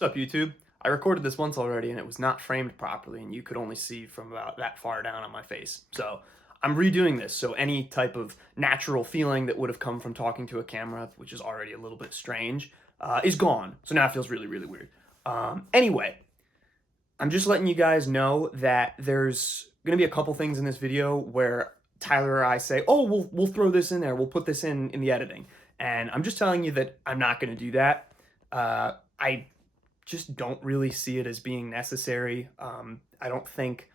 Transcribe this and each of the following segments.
What's up, YouTube? I recorded this once already and it was not framed properly and you could only see from about that far down on my face. So I'm redoing this, so any type of natural feeling that would have come from talking to a camera, which is already a little bit strange, is gone. So now it feels really, really weird. Anyway, I'm just letting you guys know that there's going to be a couple things in this video where Tyler or I say, oh, we'll throw this in there, we'll put this in the editing. And I'm just telling you that I'm not going to do that. I just don't really see it as being necessary. I don't think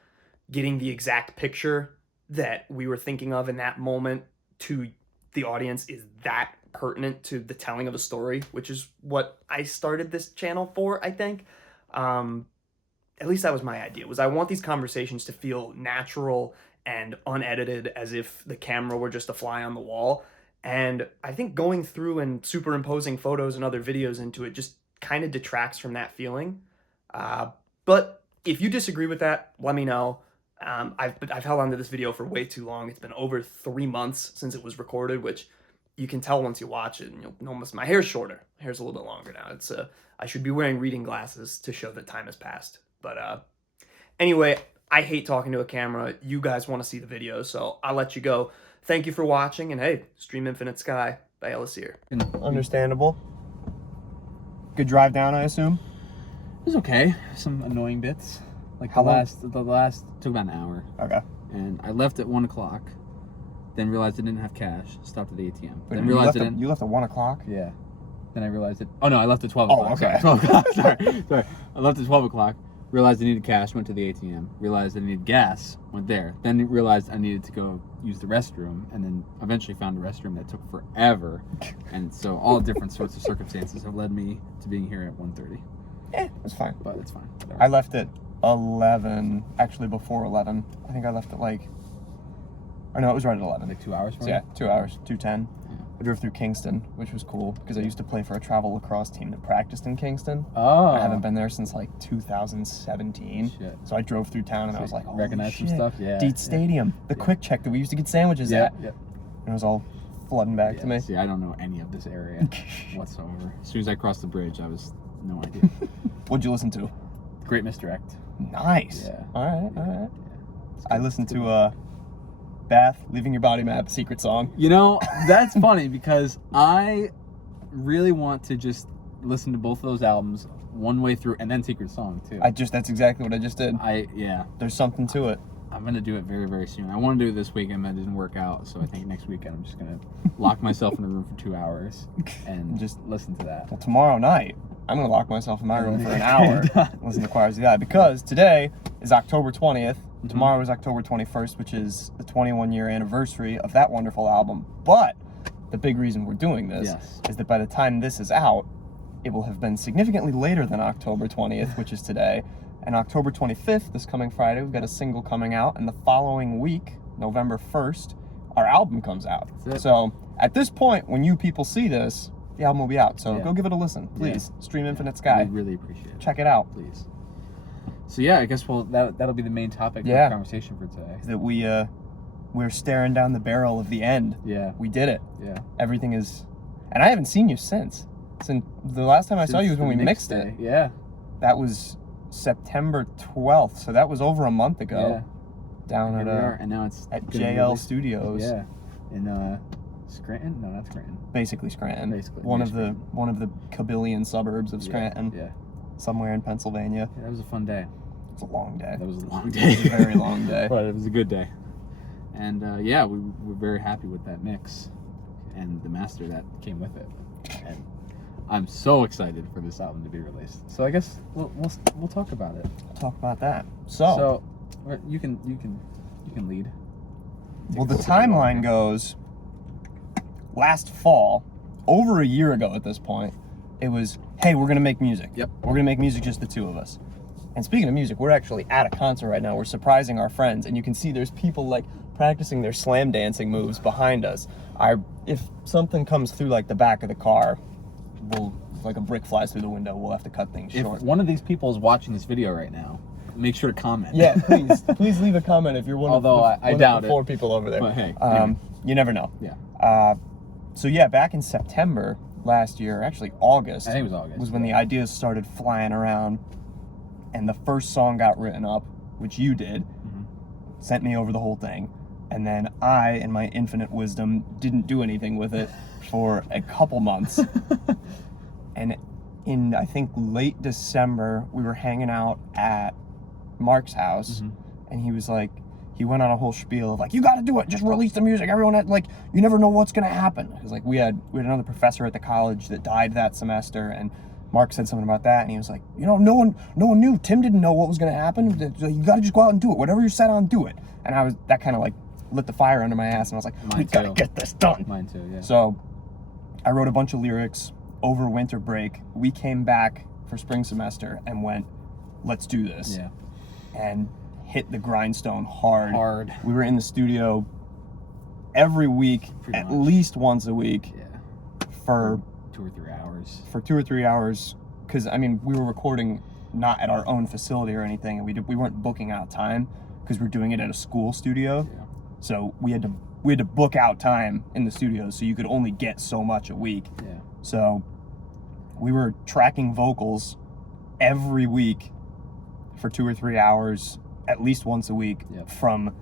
getting the exact picture that we were thinking of in that moment to the audience is that pertinent to the telling of a story, which is what I started this channel for, I think. At least that was my idea, was I want these conversations to feel natural and unedited, as if the camera were just a fly on the wall. And I think going through and superimposing photos and other videos into it just kind of detracts from that feeling. But if you disagree with that, let me know. I've held on to this video for way too long. It's been over 3 months since it was recorded, which you can tell once you watch it, and you'll notice my hair's shorter. My hair's a little bit longer now. It's I should be wearing reading glasses to show that time has passed. But anyway, I hate talking to a camera. You guys want to see the video, so I'll let you go. Thank you for watching, and hey, stream Infinite Sky by Eleseer. Understandable. Good drive down, I assume? It was okay. Some annoying bits. Like the last took about an hour. Okay. And I left at 1 o'clock, then realized I didn't have cash, stopped at the ATM. Wait, Then realized you left at 1 o'clock? Yeah. Then I realized it. Oh no, I left at 12 Oh, o'clock. okay. Sorry, 12 o'clock. Sorry. I left at 12 o'clock. Realized I needed cash, went to the ATM. Realized I needed gas, went there. Then realized I needed to go use the restroom, and then eventually found a restroom that took forever. And so all different sorts of circumstances have led me to being here at 1:30. Yeah, it's fine. But it's fine. Whatever. I left at 11, actually before 11. I think I left at or no, it was right at 11. Like 2 hours from So yeah, 2 hours, 2:10. Yeah. I drove through Kingston, which was cool, because I used to play for a travel lacrosse team that practiced in Kingston. Oh. I haven't been there since 2017. Shit. So I drove through town and So I was like, oh, recognize some stuff? Yeah. Deet Stadium, the Quick Check that we used to get sandwiches at. Yep. And it was all flooding back to me. See, I don't know any of this area whatsoever. As soon as I crossed the bridge, I was no idea. What'd you listen to? Great Misdirect. Nice. Yeah. All right. Yeah. I listened to Bath, Leaving Your Body Map, Secret Song. You know, that's funny because I really want to just listen to both of those albums one way through, and then Secret Song too. That's exactly what I just did. Yeah. There's something to it. I'm gonna do it very, very soon. I want to do it this weekend, but it didn't work out. So I think next weekend I'm just gonna lock myself in a room for 2 hours and just listen to that. Well, tomorrow night, I'm going to lock myself in my room for an hour and listen to Choirs of the Eye, because today is October 20th. Mm-hmm. Tomorrow is October 21st, which is the 21-year anniversary of that wonderful album. But the big reason we're doing this is that by the time this is out, it will have been significantly later than October 20th, which is today. And October 25th, this coming Friday, we've got a single coming out. And the following week, November 1st, our album comes out. So at this point, when you people see this, the album will be out. So go give it a listen, please. Stream Infinite Sky. We really appreciate it. Check it out. Please. So yeah, I guess that'll be the main topic of the conversation for today. That we're staring down the barrel of the end. Yeah. We did it. Yeah. Everything is... And I haven't seen you since. Since the last time I saw you was when we mixed it. Yeah. That was September 12th, so that was over a month ago. Yeah. Down and now it's at JL Studios. Yeah. In Scranton? No, not Scranton. Basically Scranton. Basically. One of the kabillion suburbs of Scranton. Yeah. Somewhere in Pennsylvania. Yeah, that was a fun day. It was a long day. That was a long day. It was a very long day. But it was a good day. And yeah, we were very happy with that mix and the master that came with it. And I'm so excited for this album to be released. So I guess we'll talk about it. We'll talk about that. So you can lead. Well, the timeline goes last fall, over a year ago at this point, it was, hey, we're gonna make music. Yep. We're gonna make music, just the two of us. And speaking of music, we're actually at a concert right now. We're surprising our friends, and you can see there's people practicing their slam dancing moves behind us. If something comes through the back of the car, a brick flies through the window, we'll have to cut things short. If one of these people is watching this video right now, make sure to comment. Yeah, please leave a comment if you're one of the 4 people over there. But hey, anyway. You never know. Yeah. So yeah, back in September, last year, actually August. I think it was August. Was when the ideas started flying around, and the first song got written up, which you did, sent me over the whole thing, and then I, in my infinite wisdom, didn't do anything with it for a couple months. And in, I think, late December, we were hanging out at Mark's house, and he was like, he went on a whole spiel of like, you got to do it, just release the music. Everyone had, like, you never know what's gonna happen. Because like we had another professor at the college that died that semester, and Mark said something about that, and he was like, you know, no one knew. Tim didn't know what was gonna happen. You got to just go out and do it. Whatever you're set on, do it. And that kind of like lit the fire under my ass, and I was like, we gotta get this done. Mine too, yeah. So I wrote a bunch of lyrics over winter break. We came back for spring semester and went, let's do this. Yeah. And hit the grindstone hard. We were in the studio every week, at least once a week. Yeah. For 2 or 3 hours. For 2 or 3 hours, because I mean, we were recording not at our own facility or anything, and we weren't booking out time because we're doing it at a school studio. Yeah. So we had to book out time in the studio, so you could only get so much a week. Yeah. So we were tracking vocals every week for 2 or 3 hours, at least once a week, from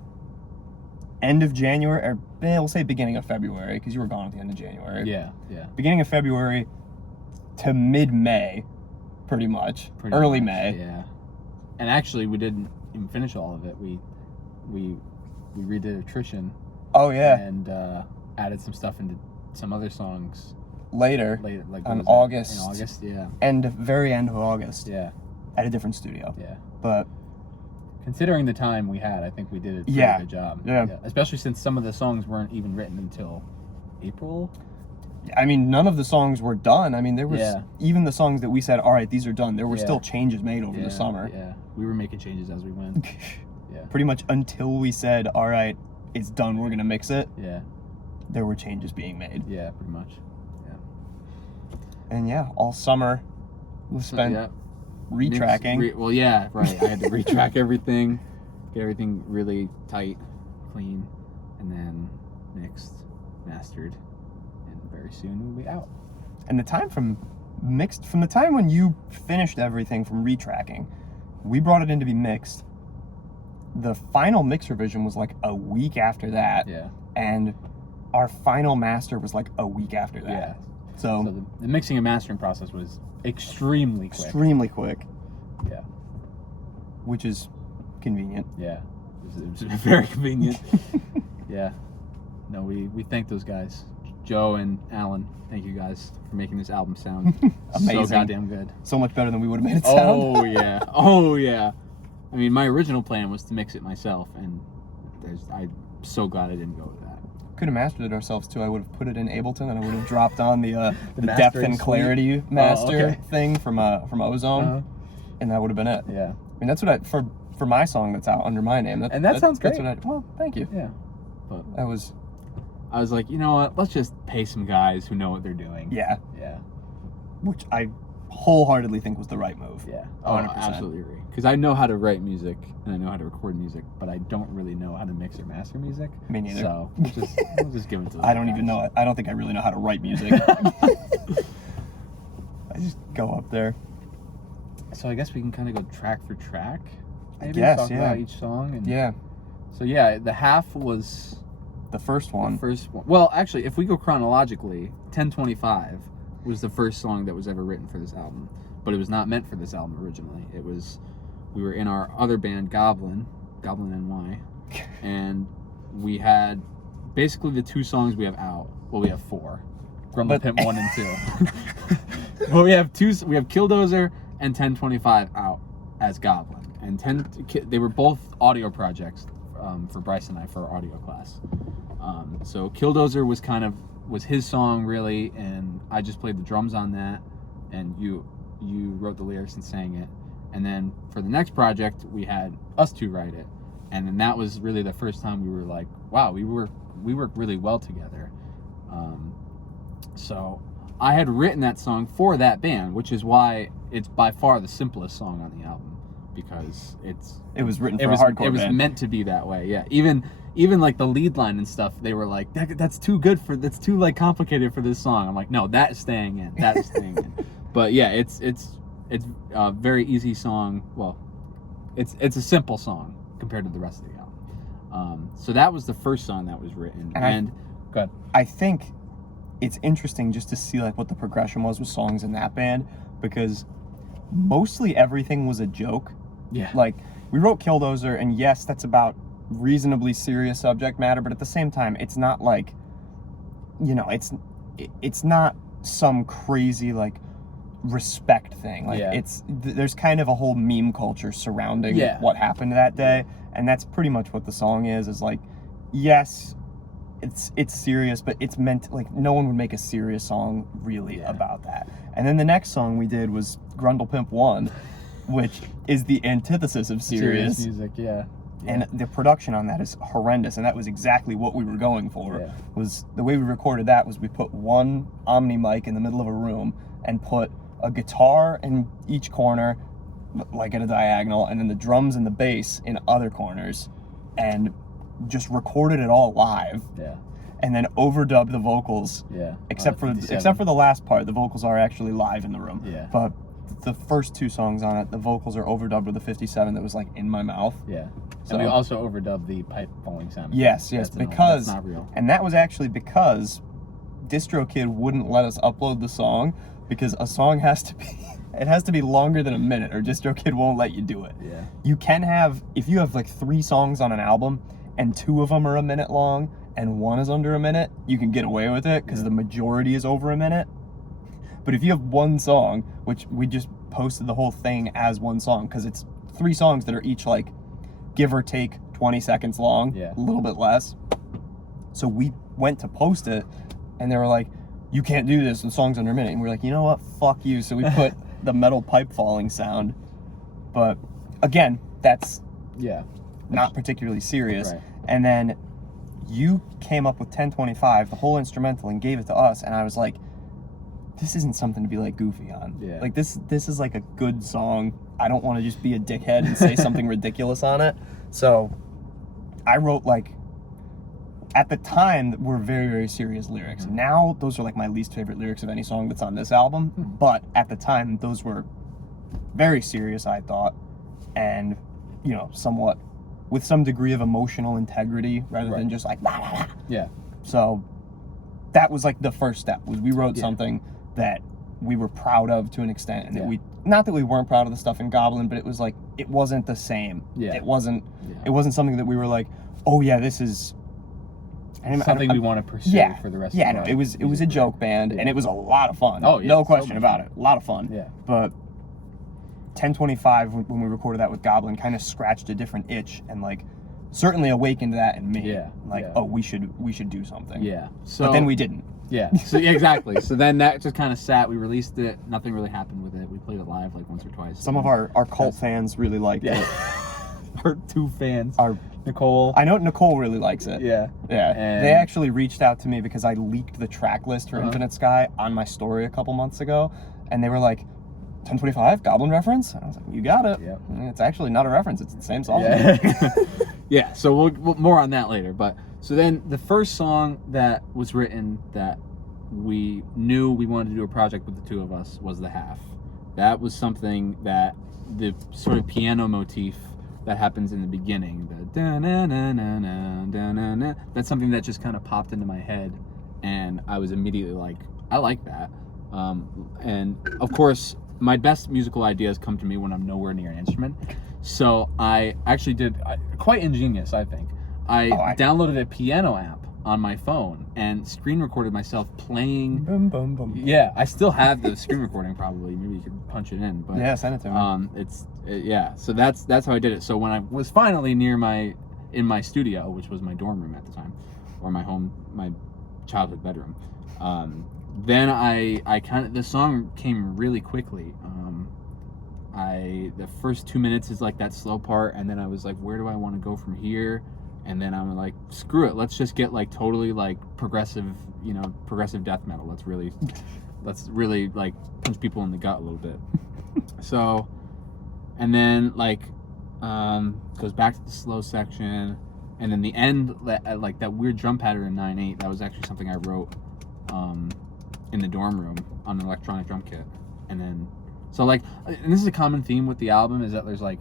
end of January, or we'll say beginning of February, because you were gone at the end of January. Yeah, yeah. Beginning of February to mid-May, pretty much. Early May. Yeah. And actually, we didn't even finish all of it. We redid Attrition. Oh, yeah. And added some stuff into some other songs. Later, like on August. In August, yeah. Very end of August. Yeah. At a different studio. Yeah. But considering the time we had, I think we did a pretty good job. Yeah. Especially since some of the songs weren't even written until April. I mean, none of the songs were done. I mean, there was even the songs that we said, all right, these are done. There were still changes made over the summer. Yeah. We were making changes as we went. Yeah. Pretty much until we said, all right, it's done, we're going to mix it. Yeah. There were changes being made. Yeah, pretty much. Yeah. And yeah, all summer we spent retracking. Well, yeah, right. I had to retrack everything, get everything really tight, clean, and then mixed, mastered, and very soon we'll be out. And the time from the time when you finished everything from retracking, we brought it in to be mixed. The final mix revision was like a week after that. Yeah. And our final master was like a week after that. Yeah. So the mixing and mastering process was extremely quick. Extremely quick. Yeah. Which is convenient. Yeah. It was very convenient. Yeah. No, we thank those guys. Joe and Alan, thank you guys for making this album sound amazing. So goddamn good. So much better than we would have made it sound. Oh, yeah. Oh, yeah. I mean, my original plan was to mix it myself, and I'm so glad I didn't go with that. Could have mastered it ourselves, too. I would have put it in Ableton, and I would have dropped on the depth and clarity master thing from Ozone, and that would have been it. Yeah. I mean, that's what for my song that's out under my name. That sounds great. Well, thank you. Yeah. But I was like, you know what? Let's just pay some guys who know what they're doing. Yeah. Yeah. Which I wholeheartedly think was the right move. Yeah. 100%. I absolutely agree. Because I know how to write music and I know how to record music, but I don't really know how to mix or master music. Me neither. So we'll just give it to them. I don't even know it. I don't think I really know how to write music. I just go up there. So I guess we can kind of go track for track. Maybe talk about each song. And yeah. So yeah, the half was the first one. Well, actually, if we go chronologically, 1025 was the first song that was ever written for this album, but it was not meant for this album originally. We were in our other band, Paltz NY, and we had basically the 2 songs we have out. Well, we have 4. Grumble Pimp 1 and 2. Well, we have Killdozer and 1025 out as Goblin. And they were both audio projects for Bryce and I for our audio class. So Killdozer was his song really, and I just played the drums on that, and you wrote the lyrics and sang it. And then for the next project, we had us 2 write it, and then that was really the first time we were like, wow, we work really well together. So I had written that song for that band, which is why it's by far the simplest song on the album. because it was written for a hardcore It was band. meant to be that way. Yeah. Even like the lead line and stuff, they were like, that's too like complicated for this song. I'm like, no, that is staying in. That is staying in. But yeah, it's a very easy song. Well, it's a simple song compared to the rest of the album. So that was the first song that was written. And go ahead. I think it's interesting just to see like what the progression was with songs in that band, because mostly everything was a joke. Yeah. Like, we wrote Killdozer, and yes, that's about reasonably serious subject matter, but at the same time, it's not like, you know, it's not some crazy like respect thing. Like, Yeah. there's kind of a whole meme culture surrounding Yeah. what happened that day, and that's pretty much what the song is like, yes, it's serious, but it's meant like no one would make a serious song really about that. And then the next song we did was Grundle Pimp 1, which is the antithesis of serious music. Yeah. And the production on that is horrendous, and that was exactly what we were going for. Yeah. Was the way we recorded that was we put one Omni mic in the middle of a room and put a guitar in each corner, like at a diagonal, and then the drums and the bass in other corners, and just recorded it all live. Yeah. And then overdubbed the vocals. Yeah. Except for the last part, the vocals are actually live in the room. Yeah. But the first two songs on it, the vocals are overdubbed with a 57 that was like in my mouth. Yeah. So, and we also overdubbed the pipe falling sound. Yes, because that's not real. And that was actually because DistroKid wouldn't let us upload the song, because a song has to be longer than a minute, or DistroKid won't let you do it. Yeah. You can have, if you have like 3 songs on an album and 2 of them are a minute long and 1 is under a minute, you can get away with it because the majority is over a minute. But if you have 1 song, which we just posted the whole thing as 1 song, because it's 3 songs that are each like give or take 20 seconds long, a little bit less. So we went to post it and they were like, you can't do this, the song's under a minute. And we're like, you know what, fuck you. So we put the metal pipe falling sound. But again, that's not particularly serious. Right. And then you came up with 1025, the whole instrumental, and gave it to us, and I was like, this isn't something to be like goofy on. Yeah. Like this is like a good song. I don't want to just be a dickhead and say something ridiculous on it. So I wrote, like, at the time, were very, very serious lyrics. Now those are like my least favorite lyrics of any song that's on this album. But at the time, those were very serious, I thought, and, you know, somewhat with some degree of emotional integrity rather than just like blah, blah, blah. Yeah. So that was like the first step, was we wrote something that we were proud of to an extent, and that we, not that we weren't proud of the stuff in Goblin, but it was like, it wasn't the same. It wasn't something that we were like, oh yeah, this is something we want to pursue for the rest of our life. It was a joke band, and it was a lot of fun. Oh yeah, no question about it. A lot of fun. Yeah. But 1025, when we recorded that with Goblin, kind of scratched a different itch, and like certainly awakened that in me. Yeah. Like, oh, we should do something. Yeah. So but then we didn't. Yeah. So exactly. So then that just kind of sat. We released it. Nothing really happened with it. We played it live like once or twice. Some of our cult fans really liked it. Our 2 fans. Our Nicole. I know Nicole really likes it. Yeah. Yeah. And they actually reached out to me because I leaked the track list for Infinite Sky on my story a couple months ago, and they were like, 1025 Goblin reference? And I was like, you got it. Yep. It's actually not a reference, it's the same song. Yeah. Yeah, so we'll more on that later. But so then the first song that was written that we knew we wanted to do a project with the 2 of us was The Half. That was something that the sort of piano motif that happens in the beginning, the da-na-na-na-na, da-na-na, that's something that just kind of popped into my head, and I was immediately like, I like that. And of course, my best musical ideas come to me when I'm nowhere near an instrument. So I actually did quite ingenious, I think. I downloaded a piano app on my phone and screen recorded myself playing. Boom, boom, boom. Yeah, I still have the screen recording probably. Maybe you could punch it in. But yeah, send it to me. Yeah. So that's how I did it. So when I was finally in my studio, which was my dorm room at the time, or my childhood bedroom, then I kind of, the song came really quickly. The first 2 minutes is like that slow part, and then I was like, where do I want to go from here? And then I'm like, screw it, let's just get like totally like progressive death metal. Let's really like punch people in the gut a little bit. So and then like goes back to the slow section, and then the end, like that weird drum pattern in 9/8. That was actually something I wrote in the dorm room on an electronic drum kit. And then so like, and this is a common theme with the album, is that there's like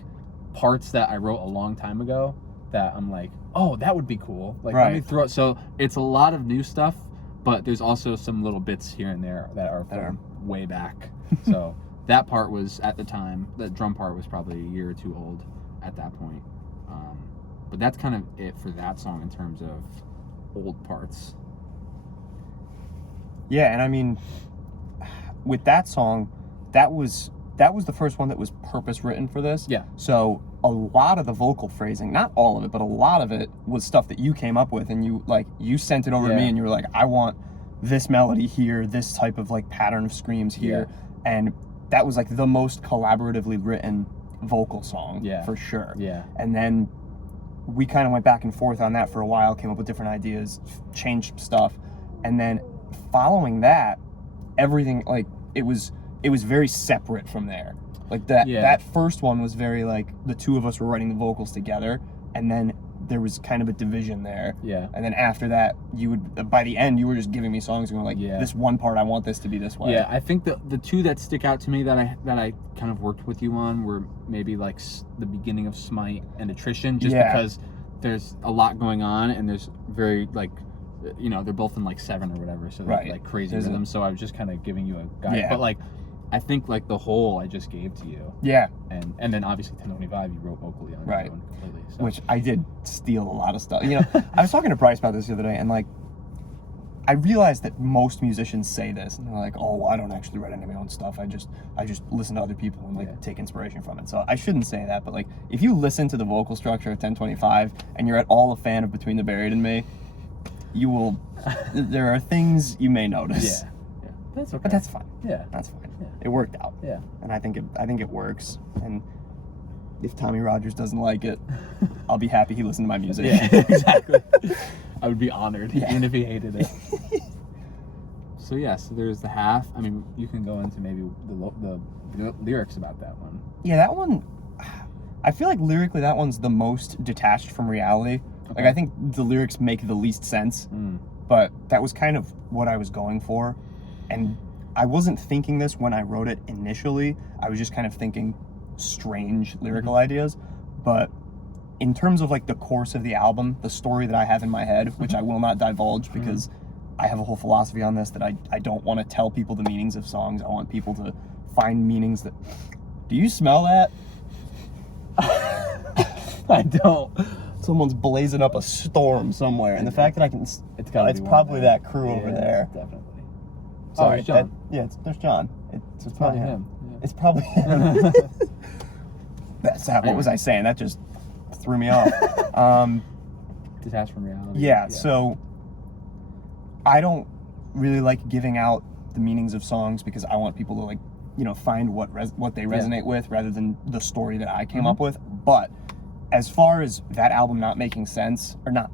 parts that I wrote a long time ago that I'm like, oh, that would be cool. Like, let me throw it. So it's a lot of new stuff, but there's also some little bits here and there that are from way back. So that part was, at the time, the drum part was probably a year or two old at that point. But that's kind of it for that song in terms of old parts. Yeah, and I mean, with that song, that was the first one that was purpose written for this. Yeah. So a lot of the vocal phrasing, not all of it, but a lot of it was stuff that you came up with, and you sent it over to me, and you were like, I want this melody here, this type of like pattern of screams here, and that was like the most collaboratively written vocal song for sure. Yeah. And then we kind of went back and forth on that for a while, came up with different ideas, changed stuff, and then following that, everything, like, it was very separate from there. Like that first one was very like the two of us were writing the vocals together, and then there was kind of a division there. Yeah. And then after that, you would, by the end, you were just giving me songs and going like, this one part, I want this to be this way. Yeah, I think the two that stick out to me that I kind of worked with you on were maybe like the beginning of Smite and Attrition, just because there's a lot going on, and there's very like, you know, they're both in like 7 or whatever, so they're like crazy rhythms. So I was just kind of giving you a guide. But like, I think like the whole I just gave to you. Yeah. And then obviously 1025 you wrote vocally on your own completely. So. Which I did steal a lot of stuff. You know, I was talking to Bryce about this the other day, and like, I realized that most musicians say this, and they're like, "Oh, I don't actually write any of my own stuff. I just listen to other people and like take inspiration from it." So I shouldn't say that, but like, if you listen to the vocal structure of 1025 and you're at all a fan of Between the Buried and Me, you will. There are things you may notice. Yeah. That's okay. But that's fine. Yeah. That's fine. Yeah. It worked out. Yeah. And I think it works. And if Tommy Rogers doesn't like it, I'll be happy he listened to my music. Yeah, exactly. I would be honored, even if he hated it. So there's the half. I mean, you can go into maybe the lyrics about that one. Yeah, that one, I feel like lyrically that one's the most detached from reality. Okay. Like, I think the lyrics make the least sense, but that was kind of what I was going for. And I wasn't thinking this when I wrote it initially. I was just kind of thinking strange lyrical ideas. But in terms of like the course of the album, the story that I have in my head, which I will not divulge because I have a whole philosophy on this, that I don't want to tell people the meanings of songs. I want people to find meanings that... Do you smell that? I don't. Someone's blazing up a storm somewhere, and the fact that I can... It's probably that crew over there. Definitely. Sorry, it's John. There's John. It's probably him. Yeah. It's probably him. That's that. What was I saying? That just threw me off. Detached from reality. Yeah, so I don't really like giving out the meanings of songs because I want people to, like, you know, find what they resonate with rather than the story that I came up with. But as far as that album not making sense, or not,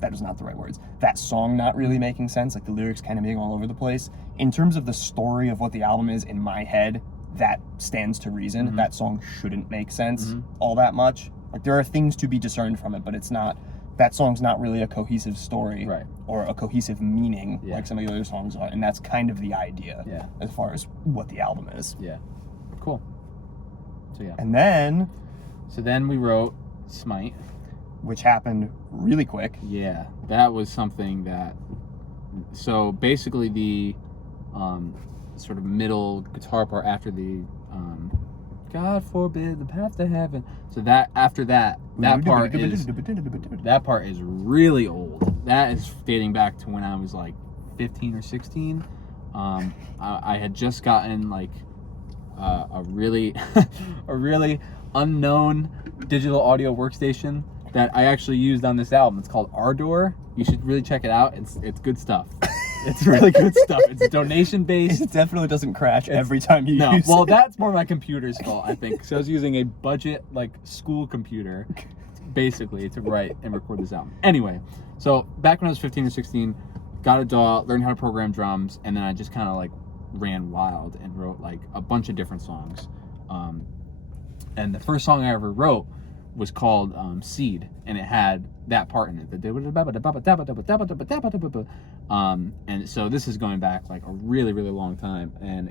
that is not the right words, that song not really making sense, like the lyrics kind of being all over the place, in terms of the story of what the album is in my head, that stands to reason. That song shouldn't make sense all that much. Like, there are things to be discerned from it, but it's not, that song's not really a cohesive story or a cohesive meaning like some of the other songs are, and that's kind of the idea as far as what the album is. Yeah. Cool. So And then... So then we wrote Smite. Which happened really quick. Yeah, that was something that... So basically the sort of middle guitar part after the God forbid the path to heaven. So that after that part is really old. That is dating back to when I was like 15 or 16. I had just gotten like a really a really unknown digital audio workstation that I actually used on this album. It's called Ardor. You should really check it out. It's good stuff. It's really good stuff. It's donation based. It definitely doesn't crash every time you use it. Well, that's more my computer's fault, I think. So I was using a budget, like, school computer, basically, to write and record this album. Anyway, so back when I was 15 or 16, got a DAW, learned how to program drums, and then I just kind of, like, ran wild and wrote, like, a bunch of different songs. And the first song I ever wrote was called Seed, and it had that part in it. And so this is going back like a really, really long time. And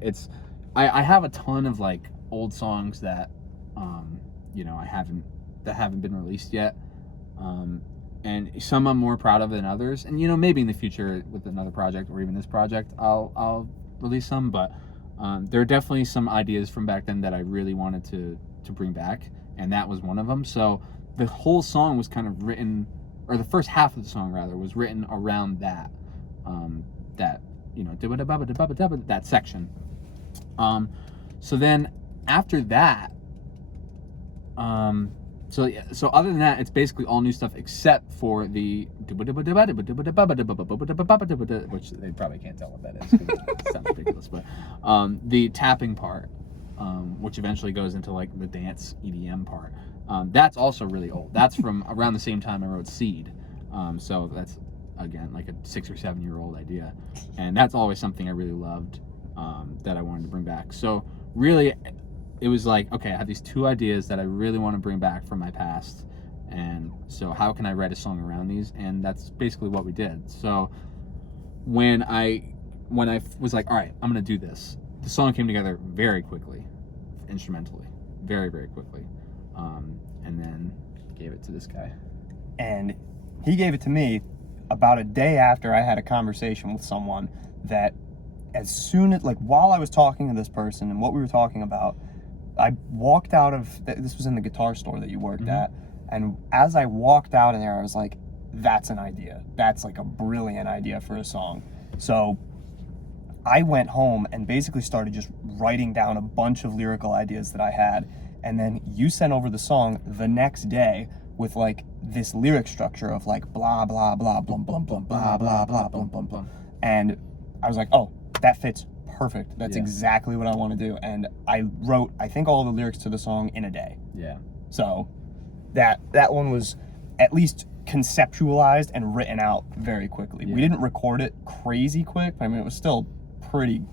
I have a ton of like old songs that, that haven't been released yet. And some I'm more proud of than others. And, maybe in the future with another project or even this project, I'll release some. But there are definitely some ideas from back then that I really wanted to bring back, and that was one of them. So the whole song was kind of written, or the first half of the song rather, was written around that, that section. So then after that, so other than that, it's basically all new stuff except for the which they probably can't tell what that is. It sounds ridiculous, but the tapping part, which eventually goes into like the dance EDM part. That's also really old. That's from around the same time I wrote Seed. So that's again like a 6 or 7 year old idea, and that's always something I really loved, that I wanted to bring back. So really, it was like, okay, I have these two ideas that I really want to bring back from my past, and so how can I write a song around these? And that's basically what we did. So when I was like, all right, I'm gonna do this, the song came together very quickly, instrumentally, very, very quickly, and then gave it to this guy. And he gave it to me about a day after I had a conversation with someone that, as soon as, like, while I was talking to this person and what we were talking about, I walked out of, this was in the guitar store that you worked at, and as I walked out in there, I was like, that's an idea. That's like a brilliant idea for a song. So I went home and basically started just writing down a bunch of lyrical ideas that I had, and then you sent over the song the next day with like this lyric structure of like blah blah blah blum blum blum blah blah blah blum blum blum, and I was like, oh, that fits perfect. That's exactly what I want to do. And I wrote, I think, all the lyrics to the song in a day. Yeah. So that one was at least conceptualized and written out very quickly. We didn't record it crazy quick, but I mean, it was still pretty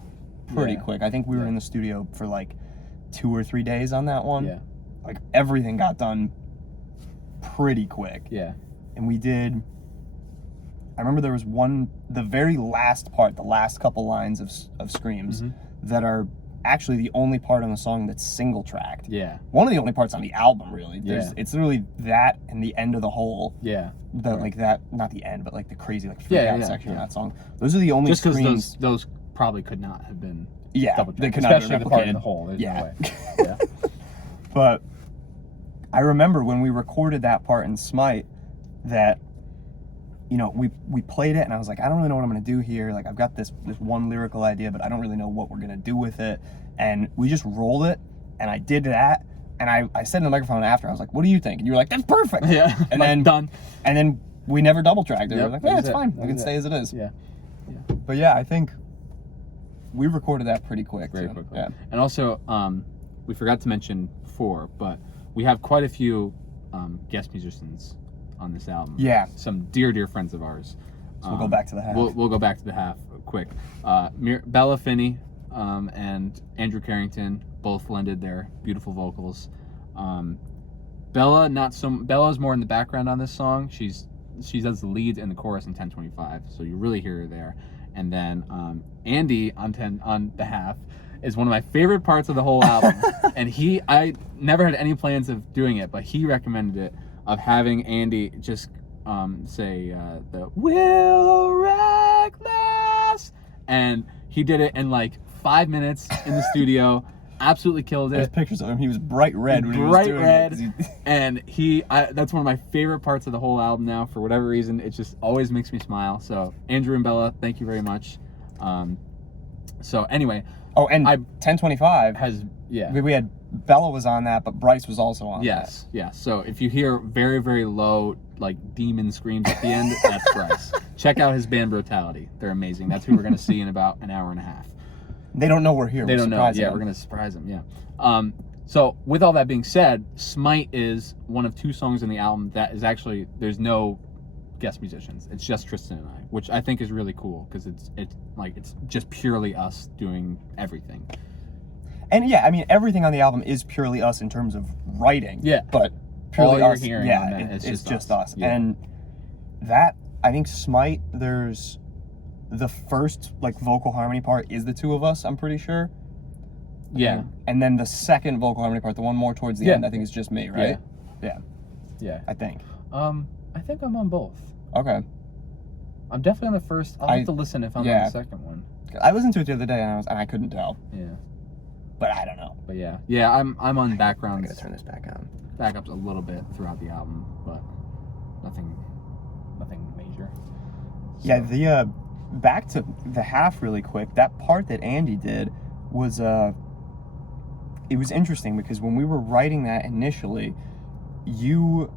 quick. I think we were in the studio for like 2 or 3 days on that one. Yeah. Like everything got done pretty quick. Yeah. And we did, I remember there was the very last part, the last couple lines of screams that are actually the only part on the song that's single tracked. Yeah. One of the only parts on the album, really. It's literally that and the end of the whole. Yeah. Like that, not the end, but like the crazy like freak out section of that song. Those are the only just because screams. those probably could not have been they could not have especially been the part in replicated. the whole. There's no way. Yeah. But I remember when we recorded that part in Smite that, we played it and I was like, I don't really know what I'm gonna do here. Like I've got this one lyrical idea, but I don't really know what we're gonna do with it. And we just rolled it, and I did that, and I said in the microphone after, I was like, what do you think? And you were like, that's perfect. Yeah. And then done. And then we never double tracked it. We Yep, were like, that yeah, was it's it. fine. That We can was stay it. as it is. Yeah. But yeah, I think we recorded that pretty quick. Very too. quickly. Yeah. And also, we forgot to mention before, but we have quite a few guest musicians on this album. Yeah. Some dear friends of ours. So we'll go back to the half. We'll go back to the half quick. Bella Finney and Andrew Carrington both lended their beautiful vocals. Bella's more in the background on this song. She does the leads and the chorus in 1025, so you really hear her there. And then Andy on the half is one of my favorite parts of the whole album. And I never had any plans of doing it, but he recommended it, of having Andy just say the "Will Reckless," and he did it in like 5 minutes in the studio. Absolutely killed There's it. pictures of him. He was bright red when he was doing it. And that's one of my favorite parts of the whole album now. For whatever reason, it just always makes me smile. So Andrew and Bella, thank you very much. So anyway. Oh, and 1025 has, we had, Bella was on that, but Bryce was also on that. Yes. So if you hear very, very low, like demon screams at the end, that's Bryce. Check out his band Brutality. They're amazing. That's who we're going to see in about an hour and a half. They don't know we're here. They don't know. Yeah, we're going to surprise them. Yeah. So with all that being said, Smite is one of 2 songs in the album that is actually, there's no guest musicians. It's just Tristan and I, which I think is really cool, because it's just purely us doing everything. And yeah, I mean, everything on the album is purely us in terms of writing. Yeah. But purely All you're us. hearing Yeah, on that, it's it's just just us. us. Yeah. And that, I think Smite, there's the first like vocal harmony part is the two of us, I'm pretty sure. Yeah. And then the second vocal harmony part, the one more towards the Yeah. end, I think is just me, right? Yeah. I think. I think I'm on both. Okay. I'm definitely on the first. I'll have to listen if I'm on the second one. I listened to it the other day and I couldn't tell. Yeah. But I don't know. But yeah, I'm on I backgrounds. gotta turn this back on. Backups a little bit throughout the album, but nothing major. Yeah, the back to the half really quick. That part that Andy did was it was interesting because when we were writing that initially, you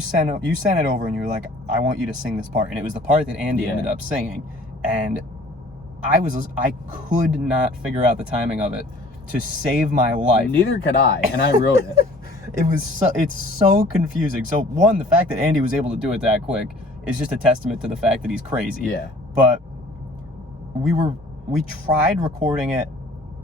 sent it over and you were like, I want you to sing this part, and it was the part that Andy ended up singing, and I could not figure out the timing of it to save my life. Neither could I, and I wrote it. It's so confusing. So one, the fact that Andy was able to do it that quick is just a testament to the fact that he's crazy. Yeah. But we tried recording it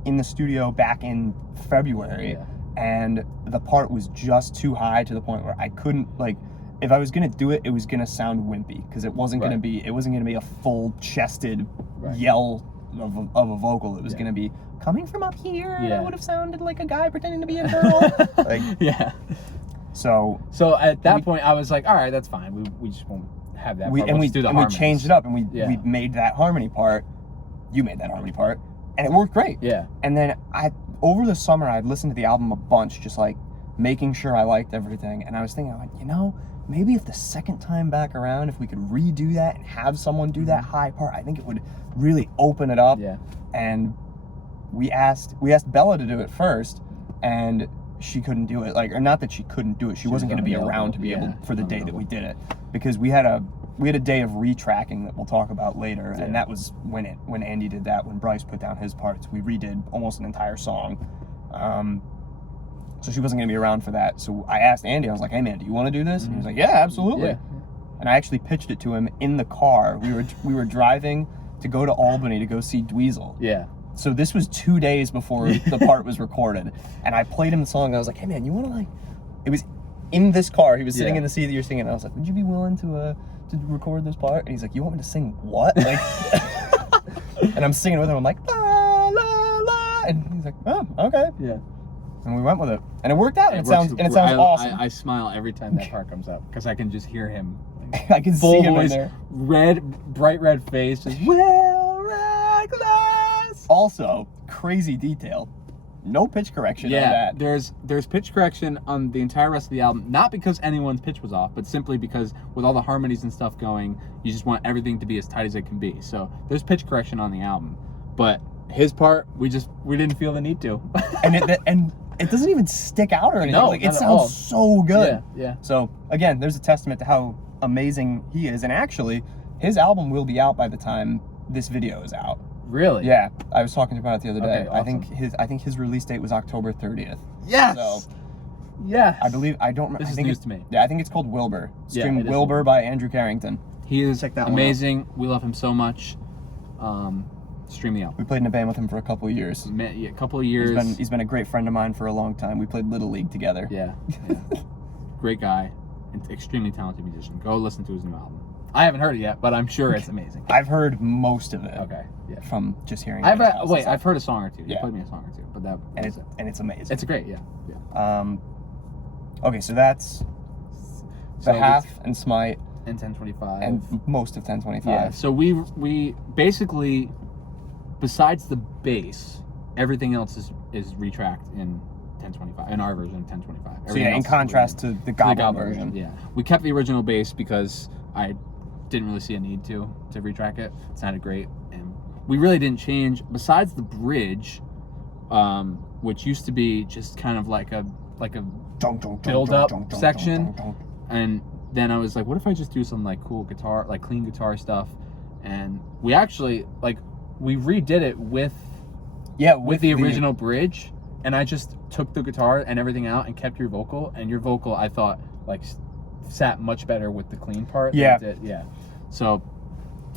in the studio back in February, and the part was just too high to the point where I couldn't, like, if I was gonna do it, it was gonna sound wimpy because it wasn't gonna be a full chested yell of a vocal. It was gonna be coming from up here. And I would have sounded like a guy pretending to be a girl. Like, So at that point, I was like, all right, that's fine. We just won't have that. we changed it up, and we made that harmony part. You made that harmony part, and it worked great. Yeah. And then over the summer, I'd listened to the album a bunch, just like making sure I liked everything. And I was thinking, I went, maybe if the second time back around, if we could redo that and have someone do that high part, I think it would really open it up. Yeah. And we asked Bella to do it first, and she couldn't do it. Like, or not that she couldn't do it, she wasn't going to be around to be able for the day that we did it, because we had a day of retracking that we'll talk about later, and that was when Andy did that. When Bryce put down his parts, we redid almost an entire song. So she wasn't going to be around for that. So I asked Andy, I was like, hey man, do you want to do this? And he was like, yeah, absolutely. Yeah. And I actually pitched it to him in the car. We were driving to go to Albany to go see Dweezil. Yeah. So this was 2 days before the part was recorded, and I played him the song, and I was like, hey man, you want to, like, it was in this car, he was sitting in the seat that you're singing, and I was like, would you be willing to record this part? And he's like, you want me to sing what? Like, and I'm singing with him, I'm like, la la la, and he's like, oh, okay. Yeah. And we went with it, and it worked out, and it sounds awesome. I smile every time that part comes up, because I can just hear him. Like, I can see him voice, in there. Bright red face, just, well, reckless. Also, crazy detail, no pitch correction on that. There's pitch correction on the entire rest of the album, not because anyone's pitch was off, but simply because with all the harmonies and stuff going, you just want everything to be as tight as it can be. So there's pitch correction on the album, but his part, we didn't feel the need to. and it doesn't even stick out or anything. No, like, it sounds so good. Yeah. So again, there's a testament to how amazing he is, and actually, his album will be out by the time this video is out. Really? Yeah, I was talking about it the other day. Okay, awesome. I think his release date was October 30th. Yes. So, yes. I believe I don't. This I is think news to me. Yeah, I think it's called Wilbur. Stream Wilbur by Andrew Carrington. He is Check that amazing. We love him so much. Stream the album. We played in a band with him for a couple of years. A couple of years. He's been a great friend of mine for a long time. We played Little League together. Yeah. Great guy, and extremely talented musician. Go listen to his new album. I haven't heard it yet, but I'm sure it's amazing. I've heard most of it. Okay. Yeah. From just hearing. I've heard a song or two. You played me a song or two, but it's amazing. It's great. Yeah. Okay, so that's the half and Smite and 1025 and most of 1025. Yeah. So we basically, besides the bass, everything else is retracked in 1025 in our version of 1025. So yeah, in contrast to the Goblin version. Yeah. We kept the original bass because I didn't really see a need to retrack it. It sounded great, and we really didn't change besides the bridge, which used to be just kind of like a build up section, and then I was like, what if I just do some like cool guitar, like clean guitar stuff? And we actually we redid it with the original bridge, and I just took the guitar and everything out and kept your vocal, and your vocal I thought like sat much better with the clean part. Yeah. Than it did. Yeah. So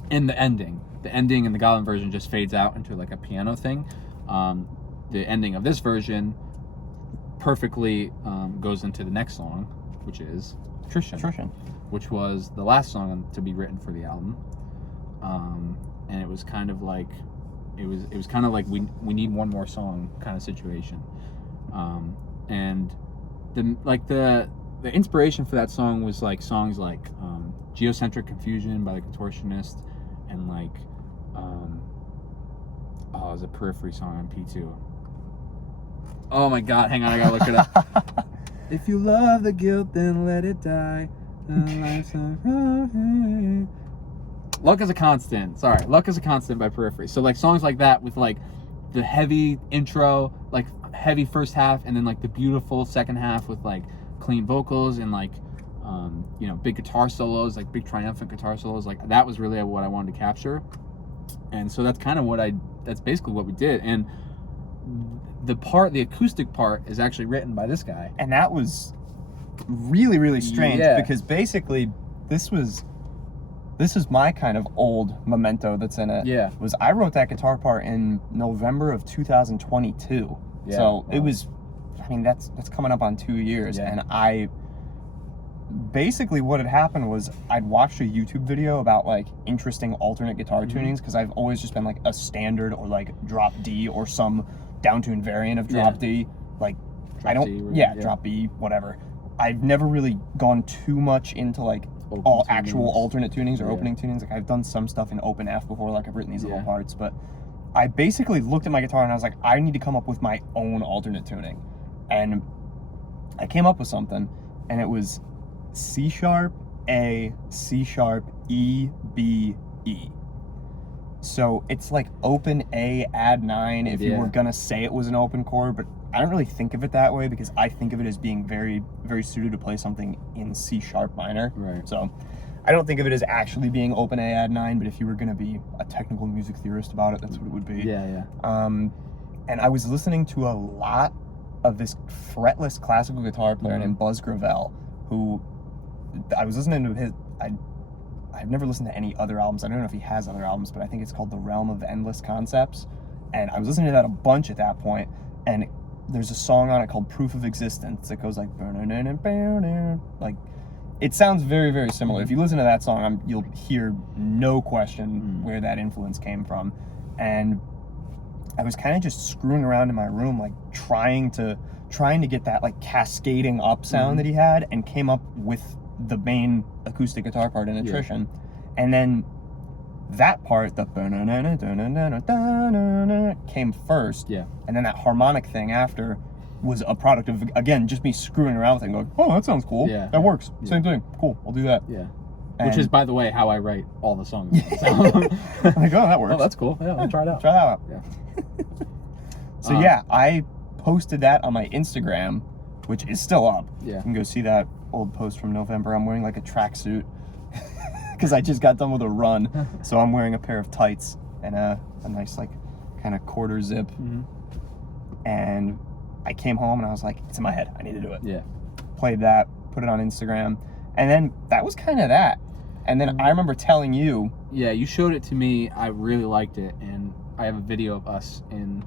in the ending in the Goblin version just fades out into like a piano thing. the ending of this version perfectly goes into the next song, which is Attrition, which was the last song to be written for the album. And it was kind of like it was kind of like we need one more song kind of situation. And the inspiration for that song was like songs like Geocentric Confusion by the Contortionist, and like it was a Periphery song on P2. Oh my god, hang on, I gotta look it up. If you love the guilt, then let it die. Luck is a Constant. Sorry, Luck is a Constant by Periphery. So like songs like that with like the heavy intro, like heavy first half, and then like the beautiful second half with like clean vocals and like big guitar solos, like big triumphant guitar solos. Like that was really what I wanted to capture. And so that's kind of that's basically what we did. And the acoustic part is actually written by this guy. And that was really, really strange because basically this is my kind of old memento that's in it. Yeah. Was I wrote that guitar part in November of 2022. Yeah. So it was, I mean, that's coming up on 2 years. Yeah. And basically what had happened was I'd watched a YouTube video about like interesting alternate guitar tunings, because I've always just been like a standard or like drop D or some downtuned variant of drop D. Like Drop D, drop B, whatever. I've never really gone too much into like actual alternate tunings or opening tunings. Like I've done some stuff in open F before, like I've written these little parts, but I basically looked at my guitar and I was like, I need to come up with my own alternate tuning. And I came up with something, and it was C sharp, A, C sharp, E, B, E. So it's like open A, add 9 if you were gonna say it was an open chord, but I don't really think of it that way because I think of it as being very, very suited to play something in C sharp minor. Right. So I don't think of it as actually being open A, add 9, but if you were gonna be a technical music theorist about it, that's what it would be. Yeah. And I was listening to a lot of this fretless classical guitar player named Buzz Gravel, who I was listening to his. I've never listened to any other albums. I don't know if he has other albums, but I think it's called The Realm of Endless Concepts. And I was listening to that a bunch at that point, and there's a song on it called Proof of Existence that goes like, it sounds very, very similar. If you listen to that song, you'll hear no question where that influence came from. And I was kind of just screwing around in my room, like trying to get that like cascading up sound that he had, and came up with the main acoustic guitar part in Attrition. And then that part, the came first. Yeah. And then that harmonic thing after was a product of, again, just me screwing around with it and going, oh, that sounds cool. Yeah. That works. Same thing. Cool. I'll do that. Yeah. And Which is, by the way, how I write all the songs. On this album. like, oh, that works. Oh, that's cool. Yeah, I'll try it out. Try that out. Yeah. So I posted that on my Instagram, which is still up. Yeah. You can go see that old post from November. I'm wearing like a tracksuit because I just got done with a run. So I'm wearing a pair of tights and a nice like kind of quarter zip. And I came home and I was like, it's in my head. I need to do it. Yeah. Played that, put it on Instagram. And then that was kind of that. And then I remember telling you. Yeah, you showed it to me. I really liked it. And I have a video of us in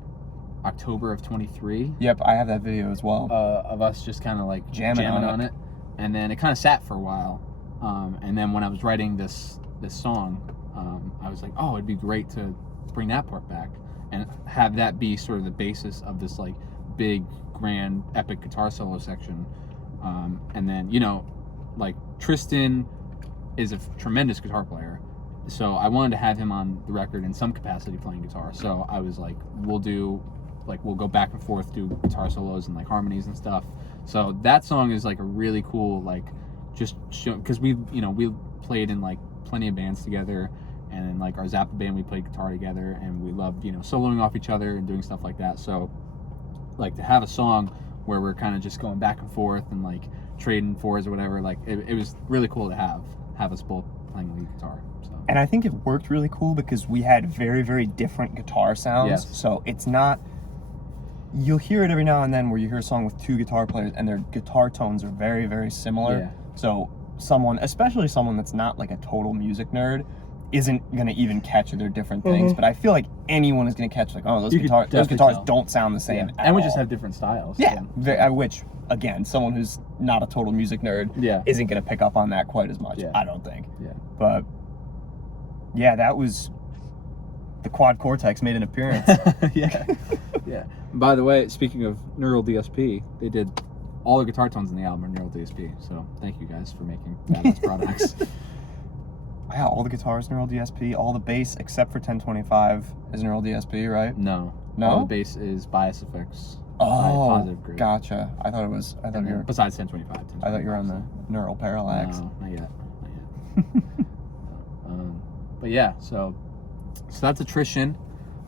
October of 23. Yep, I have that video as well. Of us just kind of like jamming on it. And then it kind of sat for a while. And then when I was writing this song, I was like, oh, it'd be great to bring that part back and have that be sort of the basis of this like big, grand, epic guitar solo section. And then, like Tristan is a tremendous guitar player. So I wanted to have him on the record in some capacity playing guitar. So I was like, we'll go back and forth, do guitar solos and like harmonies and stuff. So that song is like a really cool, like, just show, because we played in like plenty of bands together, and in like our Zappa band we played guitar together, and we loved soloing off each other and doing stuff like that. So like to have a song where we're kind of just going back and forth and like trading fours or whatever, like it was really cool to have us both playing lead guitar. So. And I think it worked really cool because we had very, very different guitar sounds. Yes. So it's not, you'll hear it every now and then where you hear a song with two guitar players and their guitar tones are very, very similar. Yeah. So especially someone that's not like a total music nerd, isn't gonna even catch they're different things. But I feel like anyone is gonna catch like, oh, those You could guitars definitely tell. don't sound the same. And we at just all. have different styles. Yeah, which again, someone who's not a total music nerd isn't gonna pick up on that quite as much. Yeah. I don't think. Yeah. But yeah, that was the quad cortex made an appearance. Yeah. Yeah. By the way, speaking of Neural DSP, they did all the guitar tones in the album are Neural DSP. So thank you guys for making badass products. Yeah, all the guitars Neural DSP, all the bass except for 1025 is Neural DSP, right? No. No? All the bass is Bias Effects. by Oh, Positive Grid. gotcha. I thought And you then were. besides 1025. I thought you were on the Neural Parallax. No, not yet. Not yet. But yeah, so that's Attrition.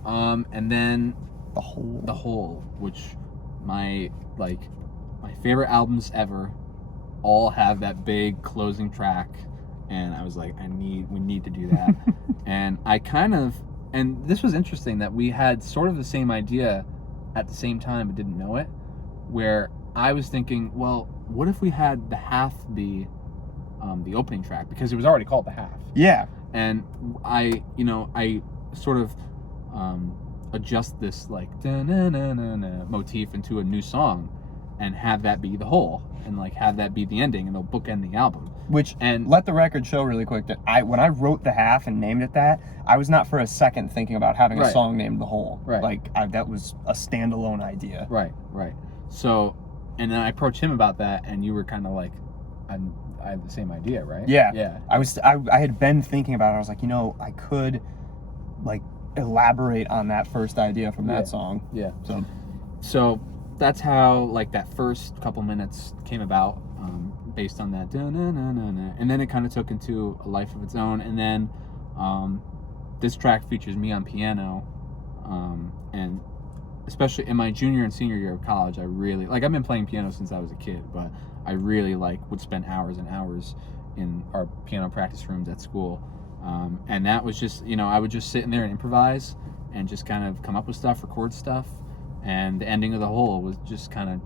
And then The whole. which my favorite albums ever all have that big closing track, and I was like, we need to do that. And and this was interesting that we had sort of the same idea at the same time but didn't know it, where I was thinking, well, what if we had the half be the opening track, because it was already called The Half. Yeah. And I sort of adjust this like da-na-na-na-na motif into a new song and have that be the whole, and like have that be the ending, and they'll bookend the album. Which, And let the record show really quick that when I wrote The Half and named it that, I was not for a second thinking about having a Right. song named The Whole. Right. Like, that was a standalone idea. Right. So, and then I approached him about that, and you were kind of like, I have the same idea, right? Yeah. I had been thinking about it. I was like, I could, like, elaborate on that first idea from that song. Yeah. So, that's how like that first couple minutes came about, based on that da-na-na-na-na. And then it kind of took into a life of its own. And then this track features me on piano, and especially in my junior and senior year of college, I really like, I've been playing piano since I was a kid, but I really would spend hours and hours in our piano practice rooms at school. And that was just, I would just sit in there and improvise and just kind of come up with stuff, record stuff. And the ending of The Whole was just kind of,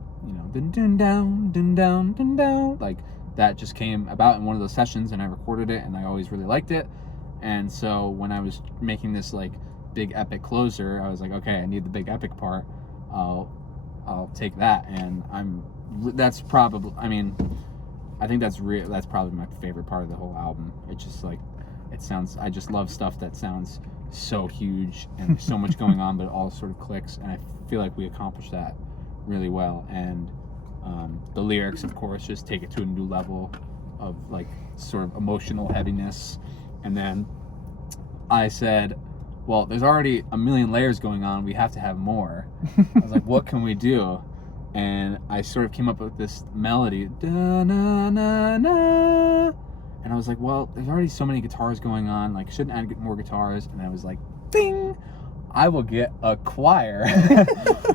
dun dun down, dun down, dun down. Like, that just came about in one of those sessions, and I recorded it, and I always really liked it. And so when I was making this like big epic closer, I was like, okay, I need the big epic part. I'll take that, and that's probably, I think that's probably my favorite part of the whole album. It's just like, I just love stuff that sounds so huge and there's so much going on, but it all sort of clicks, and I feel like we accomplished that really well. And the lyrics, of course, just take it to a new level of like sort of emotional heaviness. And then I said, well, there's already a million layers going on, we have to have more. I was like, what can we do? And I sort of came up with this melody, da na na na, and I was like, well, there's already so many guitars going on, like, shouldn't I get more guitars? And I was like, ding, I will get a choir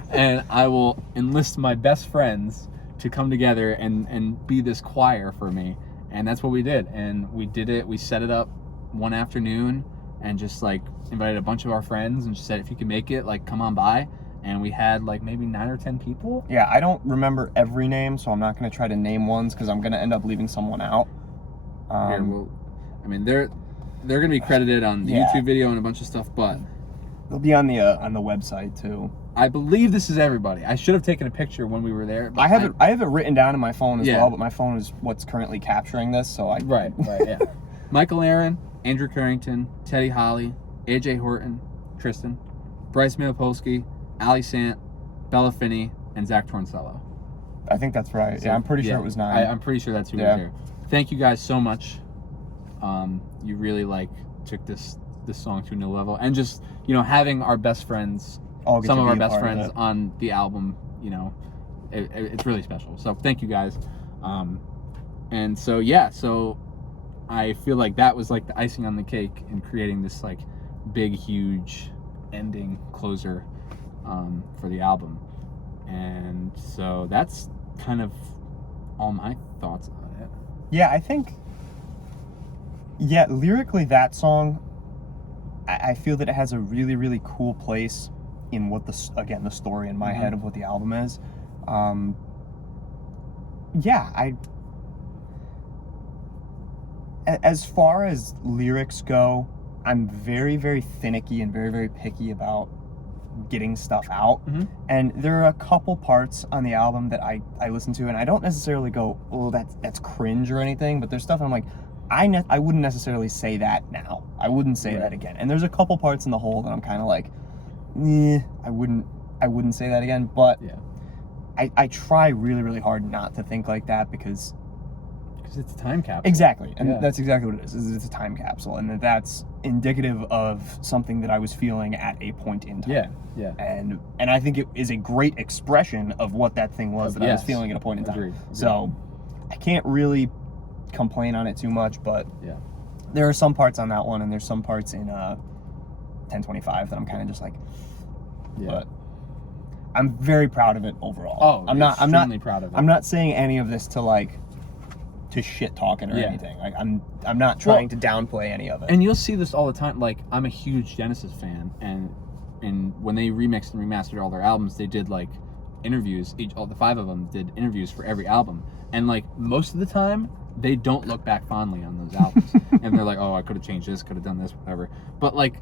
and I will enlist my best friends to come together and be this choir for me. And that's what we did. And we did it. We set it up one afternoon and just like invited a bunch of our friends and just said, if you can make it, like, come on by. And we had like maybe 9 or 10 people. Yeah, I don't remember every name, so I'm not going to try to name ones because I'm going to end up leaving someone out. Here, well, they're going to be credited on the YouTube video and a bunch of stuff, but they'll be on the website too. I believe this is everybody. I should have taken a picture when we were there. But I have it written down in my phone as well, but my phone is what's currently capturing this, so Right, yeah. Michael Aaron, Andrew Carrington, Teddy Holly, AJ Horton, Tristan, Bryce Milopolsky, Ali Sant, Bella Finney, and Zach Torncello. I think that's right. So, yeah, I'm pretty sure it was 9. I'm pretty sure that's who was there. Thank you guys so much. You really took this song to a new level, and just having our best friends, some of our best friends on the album, it's really special. So thank you guys. And so I feel like that was like the icing on the cake in creating this like big, huge ending closer for the album. And so that's kind of all my thoughts on it. Yeah, I think, lyrically that song, I feel that it has a really, really cool place in what the story in my head of what the album is. As far as lyrics go, I'm very, very finicky and very, very picky about getting stuff out. Mhm. And there are a couple parts on the album that I listen to, and I don't necessarily go, oh, that's cringe or anything, but there's stuff I'm like, I wouldn't necessarily say that now. I wouldn't say Right. that again. And there's a couple parts in the whole that I'm kind of like, I wouldn't say that again. But Yeah. I try really, really hard not to think like that because it's a time capsule. exactly, and Yeah. that's exactly what it is. It's a time capsule, and that's indicative of something that I was feeling at a point in time. Yeah, yeah. And I think it is a great expression of what that thing was that I was Yes. feeling at a point in time. Agreed. So I can't really complain on it too much, but Yeah. there are some parts on that one, and there's some parts in 1025 that I'm kind of just like, Yeah. but I'm very proud of it overall. Oh, I'm not extremely proud of it. I'm not saying any of this to shit talking or Yeah. anything. Like I'm not trying to downplay any of it. And you'll see this all the time. Like, I'm a huge Genesis fan, and when they remixed and remastered all their albums, they did like interviews. All the 5 of them did interviews for every album, and like most of the time, they don't look back fondly on those albums, and they're like, "Oh, I could have changed this, could have done this, whatever." But like,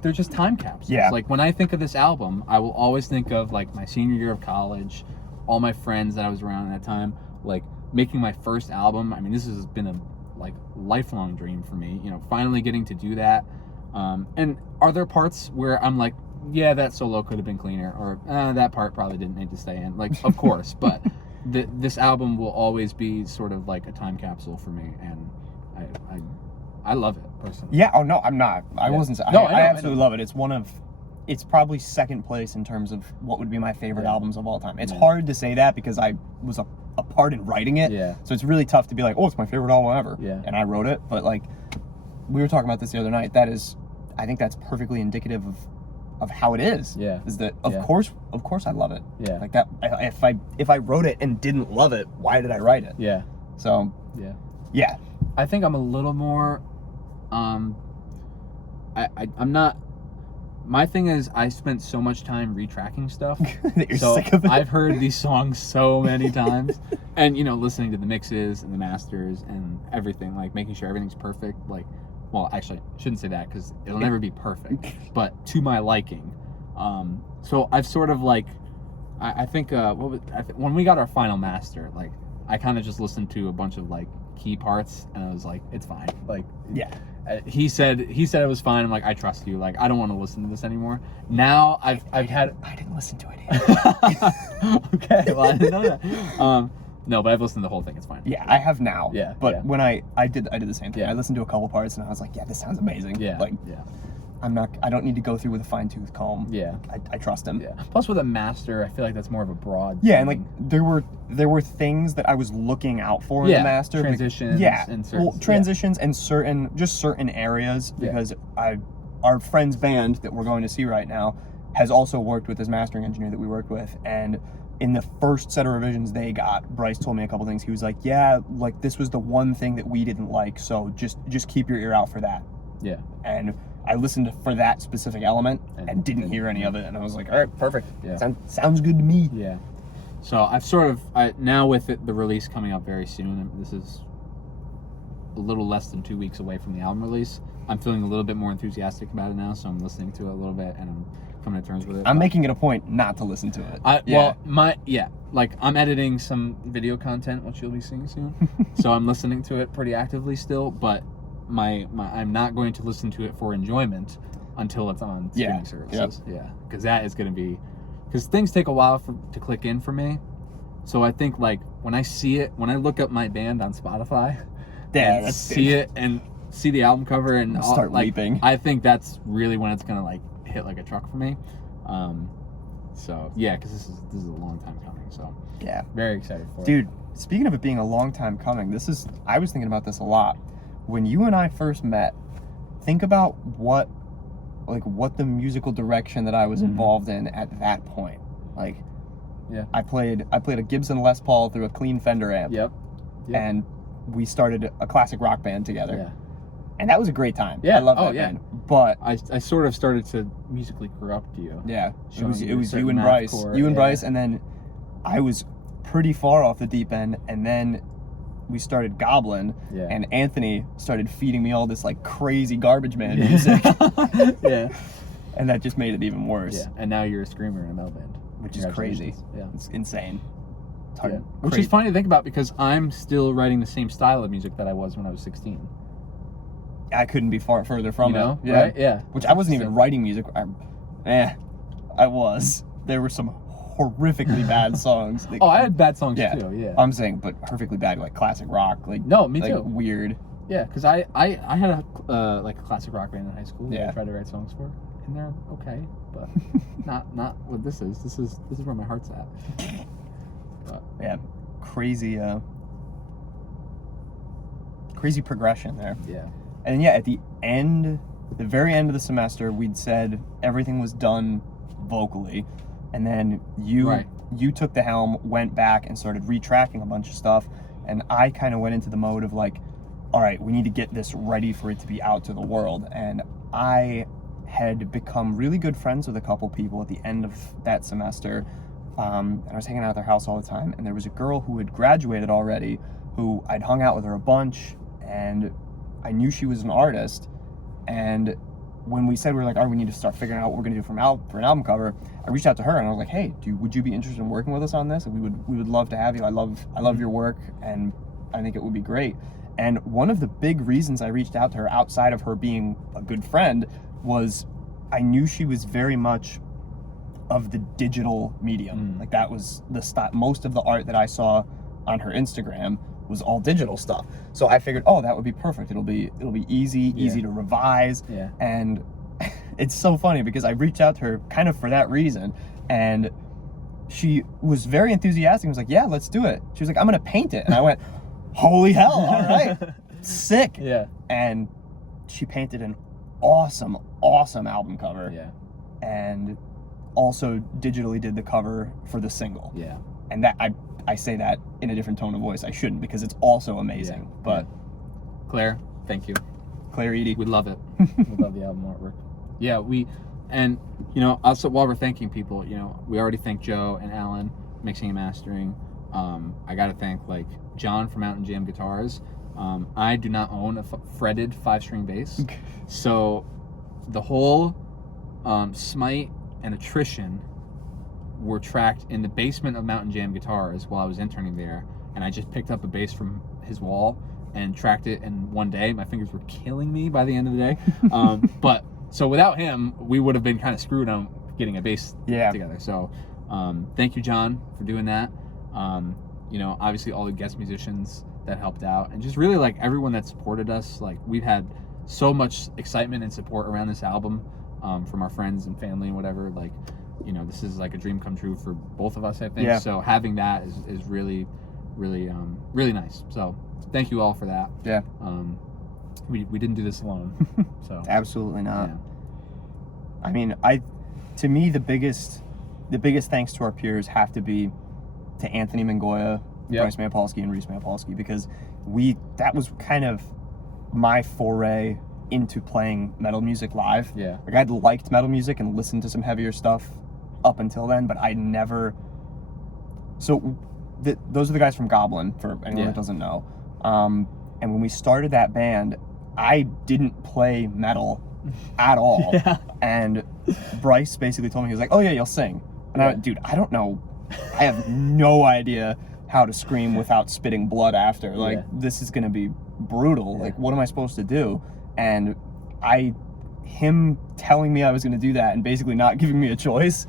they're just time capsules. Yeah. Like when I think of this album, I will always think of like my senior year of college, all my friends that I was around at that time, like making my first album. I mean, this has been a like lifelong dream for me, you know, finally getting to do that. And are there parts where I'm like, yeah, that solo could have been cleaner, or that part probably didn't need to stay in? Like, of course, but this album will always be sort of like a time capsule for me, and I love it personally. Yeah. Oh no, I'm not. I Yeah. wasn't. No, I I know, absolutely love it. It's probably second place in terms of what would be my favorite Yeah. albums of all time. It's Yeah. hard to say that because I was a part in writing it. Yeah. So it's really tough to be like, oh, it's my favorite album ever. Yeah. And I wrote it, but like we were talking about this the other night. I think that's perfectly indicative of how it is. Yeah. Is that of Yeah. course I love it. Yeah. Like that. If I wrote it and didn't love it, why did I write it? Yeah. So Yeah. yeah. I think I'm a little more I'm not. My thing is, I spent so much time retracking stuff. That you're So sick of it. I've heard these songs so many times, and you know, listening to the mixes and the masters and everything, like making sure everything's perfect. Like, well, actually, I shouldn't say that because it'll never be perfect, but to my liking. So I've sort of like, I think when we got our final master, like I kind of just listened to a bunch of like key parts, and I was like, it's fine. Like, Yeah. He said it was fine. I'm like, I trust you. Like, I don't want to listen to this anymore. Now I've had. I didn't listen to it either. Okay, well, I didn't know that. No, but I've listened to the whole thing. It's fine. Yeah, I have now. Yeah, But yeah. when I did the same thing. Yeah. I listened to a couple parts and I was like, yeah, this sounds amazing. Yeah. Like yeah. I don't need to go through with a fine tooth comb. Yeah. I trust him. Yeah. Plus, with a master, I feel like that's more of a broad. Yeah, and like thing. there were things that I was looking out for in Yeah, the master. transitions Yeah. and certain- Well, transitions and certain areas Yeah. because our friend's band that we're going to see right now has also worked with this mastering engineer that we worked with, and in the first set of revisions they got, Bryce told me a couple things. He was like, yeah, like this was the one thing that we didn't like, so just keep your ear out for that. Yeah. And I listened for that specific element and didn't hear any of it, and I was like, all right, perfect. Yeah. Sounds good to me. Yeah. So I've sort of now with the release coming up very soon, and this is a little less than 2 weeks away from the album release. I'm feeling a little bit more enthusiastic about it now, so I'm listening to it a little bit and I'm coming to terms with it. I'm making it a point not to listen to it. Like I'm editing some video content, which you'll be seeing soon. So I'm listening to it pretty actively still, but my I'm not going to listen to it for enjoyment until it's on streaming services. Yeah, because that is going to be because things take a while to click in for me. So I think like when I see it, when I look up my band on Spotify, and that's see it and see the album cover and I'll start weeping. I think that's really when it's gonna like hit like a truck for me. So yeah, because this is a long time coming. So yeah, very excited for it. Dude, speaking of it being a long time coming, I was thinking about this a lot. When you and I first met, think about what the musical direction that I was involved in at that point. Like, yeah, I played a Gibson Les Paul through a clean Fender amp. Yep. And we started a classic rock band together. Yeah. And that was a great time. Yeah. I love Oh, that yeah. band. But I sort of started to musically corrupt you. yeah, Showing it you was certain you and math Bryce. chord, You and yeah. Bryce, and then I was pretty far off the deep end, and then we started Goblin, Yeah. and Anthony started feeding me all this like crazy garbage man music, Yeah. and that just made it even worse. Yeah. And now you're a screamer in a metal band, Which is crazy. Congratulations. Yeah. It's insane. It's hard. Yeah. Which is funny to think about because I'm still writing the same style of music that I was when I was 16. I couldn't be far further from You know? it. Yeah. Right? Yeah. Which I wasn't even writing music. I was. There were some horrifically bad songs. Oh, I had bad songs Yeah. too. Yeah. I'm saying, but horrifically bad, like classic rock, like No, me like too. weird. Yeah, because I had a like a classic rock band in high school. That Yeah. I tried to write songs for, and they're okay, but not what this is. This is where my heart's at. But Yeah, crazy progression there. yeah, And yeah, at the very end of the semester, we'd said everything was done vocally, and then you took the helm, went back and started retracking a bunch of stuff, and I kind of went into the mode of like, all right, we need to get this ready for it to be out to the world. And I had become really good friends with a couple people at the end of that semester, and I was hanging out at their house all the time, and there was a girl who had graduated already, who I'd hung out with her a bunch, and I knew she was an artist. And when we said, we were like, all right, we need to start figuring out what we're gonna do for an album cover, I reached out to her and I was like, hey, would you be interested in working with us on this? And we would love to have you. I love your work, and I think it would be great. And one of the big reasons I reached out to her, outside of her being a good friend, was I knew she was very much of the digital medium. Like that was the style. Most of the art that I saw on her Instagram was all digital stuff. So I figured, oh, that would be perfect. It'll be easy to revise. Yeah. And it's so funny because I reached out to her kind of for that reason, and she was very enthusiastic. I was like, yeah, let's do it. She was like, I'm gonna paint it. And I went, holy hell, all right, sick. Yeah. And she painted an awesome album cover. Yeah. And also digitally did the cover for the single. Yeah. And that I say that in a different tone of voice. I shouldn't, because it's also amazing. Yeah. But Claire, thank you. Claire Eady. We love it. We love the album artwork. Yeah, and also while we're thanking people, we already thanked Joe and Alan, mixing and mastering. I got to thank like John from Mountain Jam Guitars. I do not own a fretted 5-string bass, so the whole Smite and Attrition were tracked in the basement of Mountain Jam Guitars while I was interning there, and I just picked up a bass from his wall and tracked it in one day. My fingers were killing me by the end of the day. But so without him, we would have been kind of screwed on getting a bass together. So thank you, John, for doing that. Obviously all the guest musicians that helped out, and just really like everyone that supported us. Like we've had so much excitement and support around this album from our friends and family and whatever. Like, this is like a dream come true for both of us, I think. Yeah. So having that is really, really, really nice. So thank you all for that. Yeah. We didn't do this alone. So Absolutely not. yeah. I mean, to me, the biggest thanks to our peers have to be to Anthony Mangoya, Yep. Bryce Mampolsky, and Reese Mampolsky, because that was kind of my foray into playing metal music live. Yeah. Like I'd liked metal music and listened to some heavier stuff up until then, but I never. So those are the guys from Goblin, for anyone that doesn't know. And when we started that band, I didn't play metal at all. Yeah. And Bryce basically told me, he was like, oh yeah, you'll sing. And I went, dude, I don't know. I have no idea how to scream without spitting blood after. Like, this is going to be brutal. Like, what am I supposed to do? And him telling me I was going to do that and basically not giving me a choice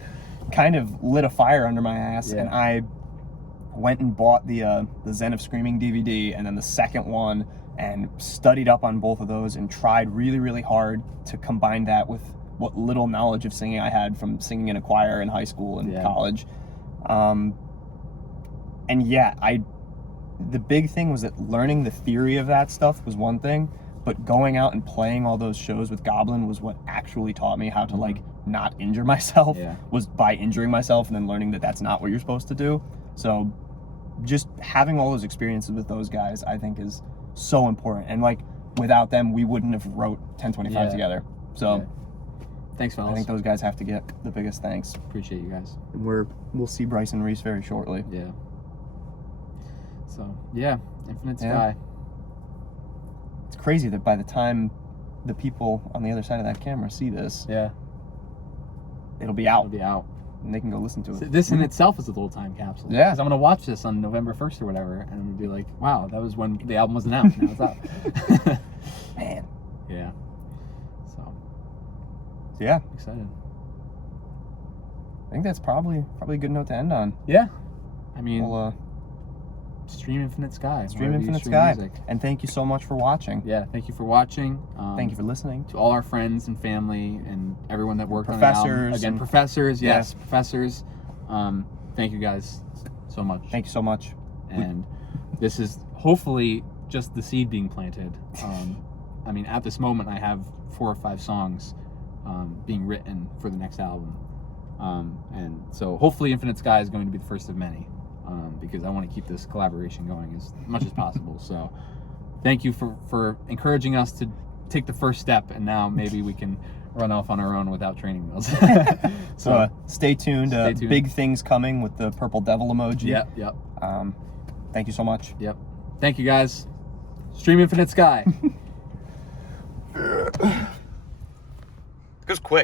kind of lit a fire under my ass. And I went and bought the Zen of Screaming DVD, and then the second one, and studied up on both of those and tried really, really hard to combine that with what little knowledge of singing I had from singing in a choir in high school and college. The big thing was that learning the theory of that stuff was one thing, but going out and playing all those shows with Goblin was what actually taught me how to like not injure myself. Was by injuring myself and then learning that that's not what you're supposed to do. So just having all those experiences with those guys, I think, is so important. And like without them, we wouldn't have wrote 1025 together. So thanks, fellas. I think those guys have to get the biggest thanks. Appreciate you guys. And we'll see Bryce and Reese very shortly. Yeah. So yeah, Infinite Yeah. Sky. It's crazy that by the time the people on the other side of that camera see this, Yeah, it'll be out, it'll be out. and they can go listen to So it. this in itself is a little time capsule. Yeah. Because I'm gonna watch this on November 1st or whatever, and I'm gonna be like, wow, that was when the album wasn't out. Now it's out. Man. Yeah. So Yeah, excited. I think that's probably a good note to end on. Yeah. I mean, We'll stream Infinite Sky. stream wherever you Infinite stream Sky. music. And thank you so much for watching. Yeah. Thank you for watching. Thank you for listening. to all our friends and family and everyone that worked on the album. Professors Again, and- professors. Yeah. Yes, professors. Thank you guys so much. Thank you so much. And this is hopefully just the seed being planted. I mean, at this moment, I have 4 or 5 songs being written for the next album. And so hopefully Infinite Sky is going to be the first of many, because I want to keep this collaboration going as much as possible. So thank you for encouraging us to take the first step, and now maybe we can run off on our own without training wheels. So stay tuned. Stay tuned. Big things coming with the purple devil emoji. Yep. Thank you so much. Yep. Thank you guys. Stream Infinite Sky. It goes quick.